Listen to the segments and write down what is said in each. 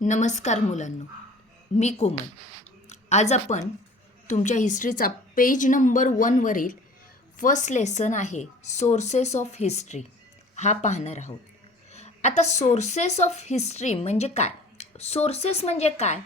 नमस्कार मुलांनो, मी कोमल. आज आपण तुमच्या हिस्ट्रीचा पेज नंबर 1वरील फर्स्ट लेसन आहे सोर्सेस ऑफ हिस्ट्री हा पाहणार आहोत. आता सोर्सेस ऑफ हिस्ट्री म्हणजे काय? सोर्सेस म्हणजे काय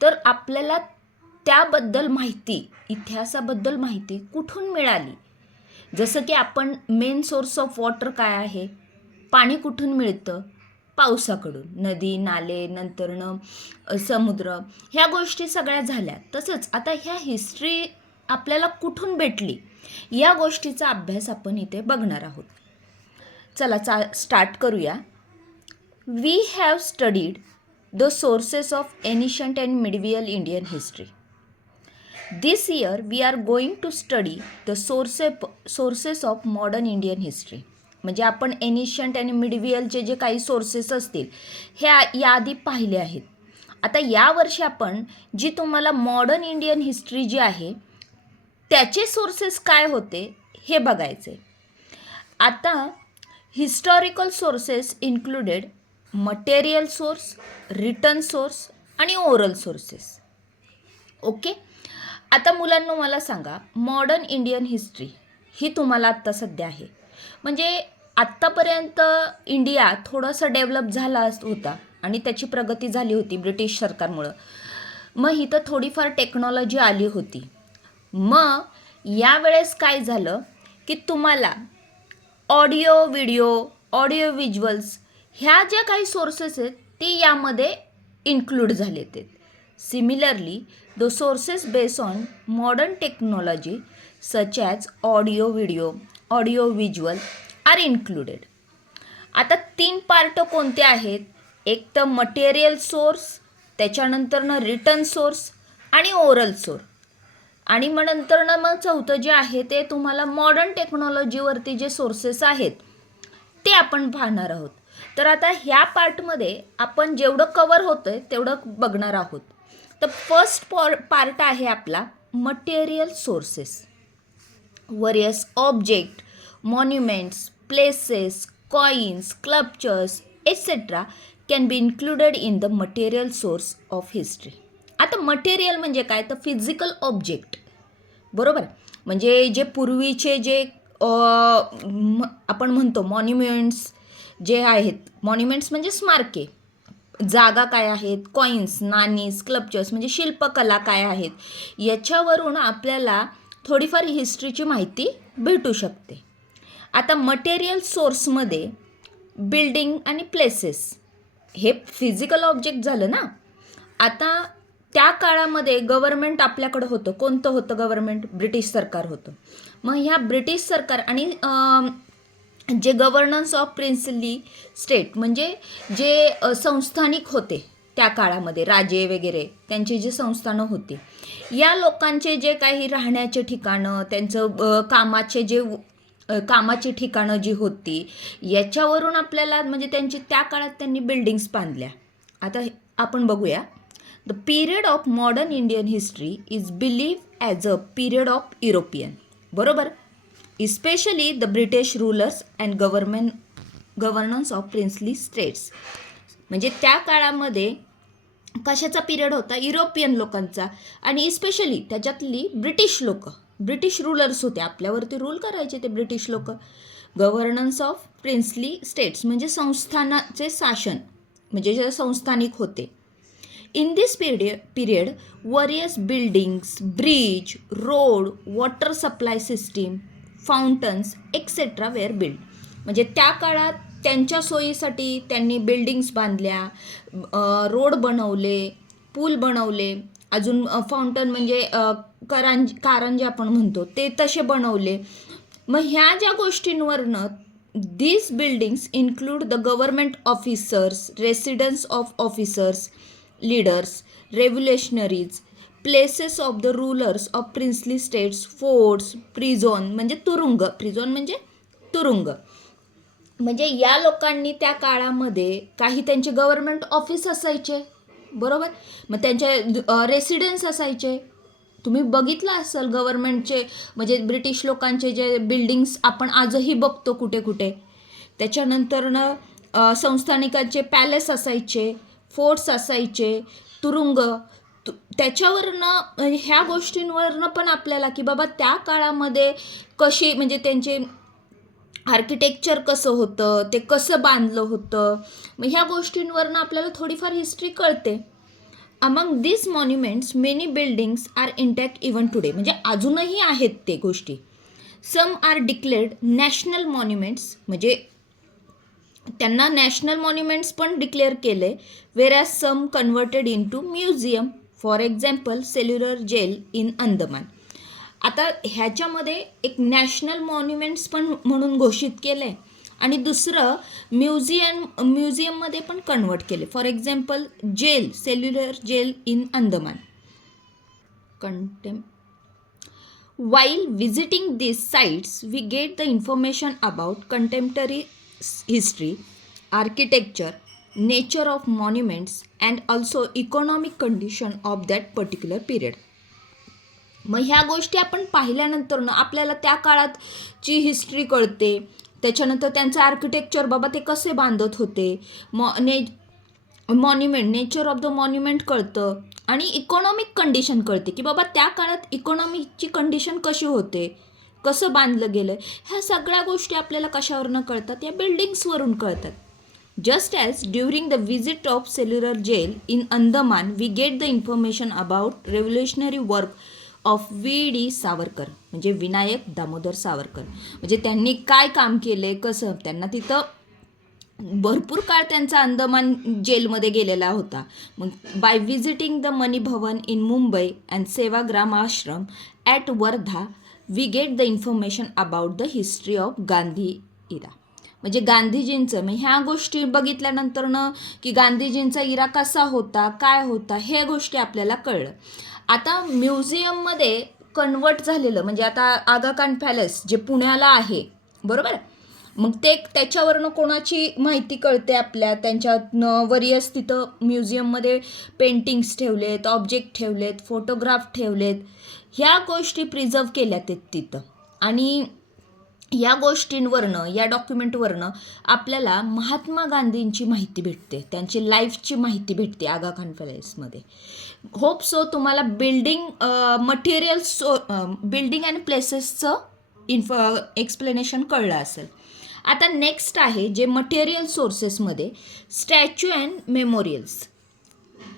तर आपल्याला त्याबद्दल माहिती, इतिहासाबद्दल माहिती कुठून मिळाली. जसं की आपण मेन सोर्स ऑफ वॉटर काय आहे? पाणी कुठून मिळतं? पावसाकडून. नदी, नाले, नंतरनं समुद्र, ह्या गोष्टी सगळ्या झाल्या. तसंच आता ह्या हिस्ट्री आपल्याला कुठून भेटली या गोष्टीचा अभ्यास आपण इथे बघणार आहोत. चला स्टार्ट करूया. We have studied the sources of ancient and medieval Indian history. This year we are going to study the sources of modern Indian history. म्हणजे आपण एन्शियंट आणि मिडिव्हियलचे जे काही सोर्सेस असतील हे याआधी पाहिले आहेत. आता यावर्षी आपण जी तुम्हाला मॉडर्न इंडियन हिस्ट्री जी आहे त्याचे सोर्सेस काय होते हे बघायचे. आता historical sources included material source, written source आणि ओरल सोर्सेस. ओके. आता मुलांनो मला सांगा, मॉडर्न इंडियन हिस्ट्री ही तुम्हाला आत्ता सध्या आहे. म्हणजे आत्तापर्यंत इंडिया थोडंसं डेव्हलप झाला होता आणि त्याची प्रगती झाली होती ब्रिटिश सरकारमुळं. मग इथं थोडीफार टेक्नॉलॉजी आली होती. मग यावेळेस काय झालं की तुम्हाला ऑडिओ व्हिज्युअल्स ह्या ज्या काही सोर्सेस आहेत ते यामध्ये इन्क्लूड झाले आहेत. Similarly the sources based on modern technology such as audio visual are included. आता 3 पार्ट कोणते आहेत? एक तर मटेरियल सोर्स, त्याच्यानंतरनं रिटन सोर्स आणि ओरल सोर्स, आणि मग नंतरनं मग चौथं जे आहे ते तुम्हाला मॉडर्न टेक्नॉलॉजीवरती जे सोर्सेस आहेत ते आपण पाहणार आहोत. तर आता ह्या पार्टमध्ये आपण जेवढं कवर होतं आहे तेवढं बघणार आहोत. तर फर्स्ट पार्ट आहे आपला material sources. Various object, monuments, places, coins, sculptures, etc. can be included in the material source of history. आता मटेरियल म्हणजे काय तर फिजिकल ऑब्जेक्ट, बरोबर. म्हणजे जे पूर्वीचे जे आपण म्हणतो मॉन्युमेंट्स जे आहेत, मॉन्युमेंट्स म्हणजे स्मारके, जागा काय आहेत, कॉइन्स, नाणी, स्कल्पचर्स म्हणजे शिल्पकला काय आहेत, याच्यावरून आपल्याला थोडीफार हिस्ट्रीची माहिती भेटू शकते. आता मटेरियल सोर्समध्ये बिल्डिंग आणि प्लेसेस हे फिजिकल ऑब्जेक्ट झालं ना. आता त्या काळामध्ये गव्हर्नमेंट आपल्याकडं होतं. कोणतं होतं गव्हर्नमेंट? ब्रिटिश सरकार होतं. मग ह्या ब्रिटिश सरकार आणि जे गव्हर्नन्स ऑफ प्रिन्सली स्टेट म्हणजे जे संस्थानिक होते त्या काळामध्ये, राजे वगैरे त्यांची जी संस्थानं होती, या लोकांचे जे काही राहण्याचे ठिकाणं, त्यांचं कामाची ठिकाणं जी होती याच्यावरून आपल्याला म्हणजे त्या काळात त्यांनी बिल्डिंग्स बांधल्या. आता आपण बघूया. The period of modern Indian history is believed as a period of European, बरोबर. Especially the British rulers and governance of princely states. म्हणजे त्या काळामध्ये कशाचा पिरियड होता? युरोपियन लोकांचा, आणि इस्पेशली त्याच्यातली ब्रिटिश रूलर्स होते, आपल्यावरती रूल करायचे ते ब्रिटिश लोक. गव्हर्नन्स ऑफ प्रिन्सली स्टेट्स म्हणजे संस्थानाचे शासन, म्हणजे जे संस्थानिक होते. In this period various buildings, bridge, road, water supply system, fountains etcetera were build. म्हणजे त्या काळात त्यांच्या सोयीसाठी त्यांनी बिल्डिंग्स बांधल्या, रोड बनवले, पूल बनवले, अजून फाउंटन म्हणजे कारंजे आपण म्हणतो ते तसे बनवले. मग ह्या ज्या गोष्टींवरनं these buildings include the government officers, residence of officers, leaders, revolutionaries, places of the rulers of princely states, forts, prison म्हणजे तुरुंग. म्हणजे या लोकांनी त्या काळामध्ये काही त्यांचे गव्हर्नमेंट ऑफिस असायचे, बरोबर. मग त्यांचे रेसिडेन्स असायचे. तुम्ही बघितलं असेल गव्हर्नमेंटचे म्हणजे ब्रिटिश लोकांचे जे बिल्डिंग्स आपण आजही बघतो कुठे कुठे. त्याच्यानंतरनं संस्थानिकांचे पॅलेस असायचे, फोर्ट्स असायचे, तुरुंग, त्याच्यावरनं ह्या गोष्टींवरनं पण आपल्याला की बाबा त्या काळामध्ये कशी म्हणजे त्यांचे आर्किटेक्चर कसं होतं, ते कसं बांधलं होतं, मग ह्या गोष्टींवरनं आपल्याला थोडीफार हिस्ट्री कळते. Among this monuments many buildings are intact even today, म्हणजे अजूनही आहेत ते गोष्टी. Some are declared national monuments, म्हणजे त्यांना नॅशनल मॉन्युमेंट्स पण डिक्लेअर केले, whereas some converted in to museum. For example cellular jail in Andaman. आता ह्याच्यामध्ये एक नॅशनल मॉन्युमेंट्स पण म्हणून घोषित केले आणि दुसरं म्युझियममध्ये पण कन्वर्ट केले. For example jail, cellular jail in Andaman. While visiting these sites, we get the information about contemporary history, architecture, nature of monuments, and also economic condition of that particular period. मग ह्या गोष्टी आपण पाहिल्यानंतर ना आपल्याला त्या काळातची हिस्ट्री कळते. त्याच्यानंतर त्यांचं आर्किटेक्चर, बाबा ते कसे बांधत होते, monument, nature of the monument कळतं आणि इकॉनॉमिक कंडिशन कळते की बाबा त्या काळात इकॉनॉमिकची कंडिशन कशी होते, कसं बांधलं गेलं. ह्या सगळ्या गोष्टी आपल्याला कशावरनं कळतात, या बिल्डिंग्सवरून कळतात. Just as during the visit of cellular jail in Andaman we get the information about revolutionary work of V Savarkar, म्हणजे विनायक दामोदर सावरकर. म्हणजे त्यांनी काय काम केले, कसं, त्यांना तिथं भरपूर काळ त्यांचा अंदमान जेलमध्ये गेलेला होता. मग by visiting the Mani Bhavan in Mumbai and Sevagram Ashram at Wardha we get the information about the history of Gandhi era. म्हणजे गांधीजींचं, मग ह्या गोष्टी बघितल्यानंतरनं की गांधीजींचा इरा कसा होता, काय होता, हे गोष्टी आपल्याला कळलं. आता म्युझियममध्ये कन्वर्ट झालेलं म्हणजे आता आगा खान पॅलेस जे पुण्याला आहे, बरोबर, मग ते त्याच्यावरनं कोणाची माहिती कळते आपल्या, त्यांच्यातनं वरियस तिथं म्युझियममध्ये पेंटिंग्स ठेवलेत, ऑब्जेक्ट ठेवलेत, फोटोग्राफ ठेवलेत, ह्या गोष्टी प्रिझर्व केल्यात तिथं. आणि या गोष्टींवरनं, या डॉक्युमेंटवरनं आपल्याला महात्मा गांधींची माहिती भेटते, त्यांची लाईफची माहिती भेटते आगा खान पॅलेसमध्ये. होप सो तुम्हाला बिल्डिंग मटेरियल्स, बिल्डिंग अँड प्लेसेसचं एक्सप्लेनेशन कळलं असेल. आता नेक्स्ट आहे जे मटेरियल सोर्सेसमध्ये स्टॅच्यू अँड मेमोरियल्स.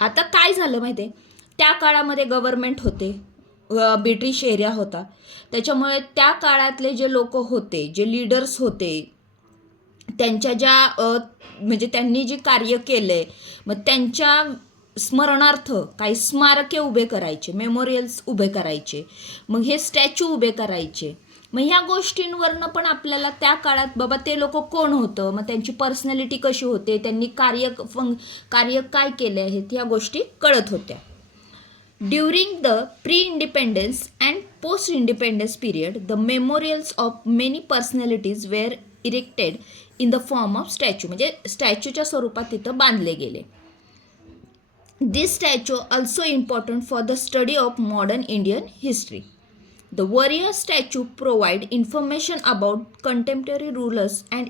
आता काय झालं माहिती आहे, त्या काळामध्ये गव्हर्मेंट होते, ब्रिटिश एरिया होता, त्याच्यामुळे त्या काळातले जे लोक होते, जे लीडर्स होते, त्यांच्या ज्या म्हणजे त्यांनी जे कार्य केले, मग त्यांच्या स्मरणार्थ काही स्मारके उभे करायचे, मेमोरियल्स उभे करायचे, मग हे स्टॅच्यू उभे करायचे. मग ह्या गोष्टींवरनं पण आपल्याला त्या काळात बाबा ते लोक कोण होतं, मग त्यांची पर्सनॅलिटी कशी होते, त्यांनी कार्य काय केले आहेत, ह्या गोष्टी कळत होत्या. During the pre independence and post independence period the memorials of many personalities were erected in the form of statue, म्हणजे स्टॅच्यूच्या स्वरूपात तिथं बांधले गेले. This statue also important for the study of modern Indian history. The warrior statue provide information about contemporary rulers and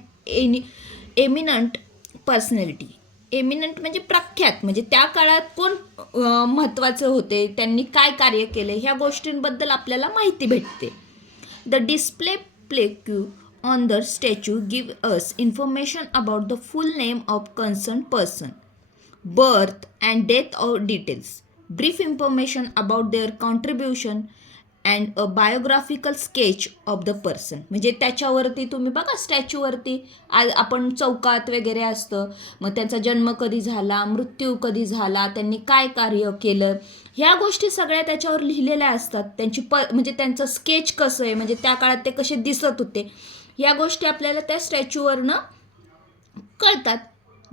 eminent personality. Eminent म्हणजे प्रख्यात, म्हणजे त्या काळात कोण महत्त्वाचे होते, त्यांनी काय कार्य केले, ह्या गोष्टींबद्दल आपल्याला माहिती भेटते. The display plaque on the statue give us information about the full name of concern person, birth and death of details, brief information about their contribution and a biographical sketch of the person. म्हणजे त्याच्यावरती तुम्ही बघा स्टॅच्यूवरती आपण चौकात वगैरे असतं, मग त्यांचा जन्म कधी झाला, मृत्यू कधी झाला, त्यांनी काय कार्य केलं, ह्या गोष्टी सगळ्या त्याच्यावर लिहिलेल्या असतात. त्यांची म्हणजे त्यांचं स्केच कसं आहे, म्हणजे त्या काळात ते कसे दिसत होते, ह्या गोष्टी आपल्याला त्या स्टॅच्यूवरनं कळतात.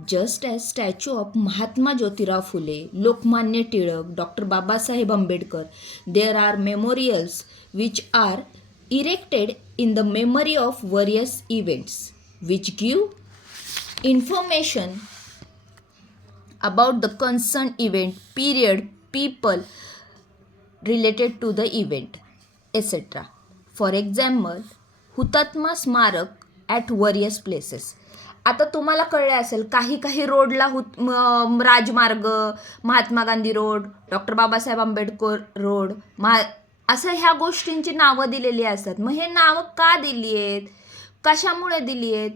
Just as statue of Mahatma Jyotirao Phule, Lokmanya Tilak, doctor Babasaheb Ambedkar, there are memorials which are erected in the memory of various events which give information about the concerned event, period, people related to the event, etc. For example, Hutatma Smarak at various places. आता तुम्हाला कळले असेल काही काही रोडला राजमार्ग, Mahatma Gandhi road, doctor Babasaheb Ambedkar road, असं ह्या गोष्टींची नावं दिलेली असतात. मग हे नावं का दिली आहेत, कशामुळे दिली आहेत?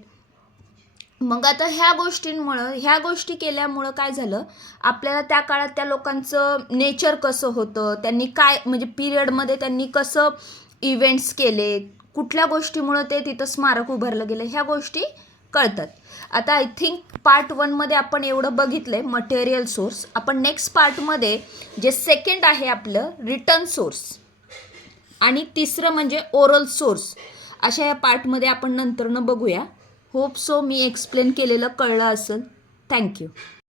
मग आता ह्या गोष्टी केल्यामुळं काय झालं, आपल्याला त्या काळात त्या लोकांचं नेचर कसं होतं, त्यांनी काय म्हणजे पिरियडमध्ये त्यांनी कसं इव्हेंट्स केले, कुठल्या गोष्टीमुळं ते तिथं स्मारक उभारलं गेलं, ह्या गोष्टी कळतात. आता आय थिंक पार्ट 1मध्ये आपण एवढं बघितलं आहे मटेरियल सोर्स. आपण नेक्स्ट पार्टमध्ये जे सेकंड आहे आपलं रिटर्न सोर्स आणि तिसरं म्हणजे ओरल सोर्स, अशा या पार्टमध्ये आपण नंतरनं बघूया. होप सो मी एक्सप्लेन केलेलं कळलं असेल. थँक्यू.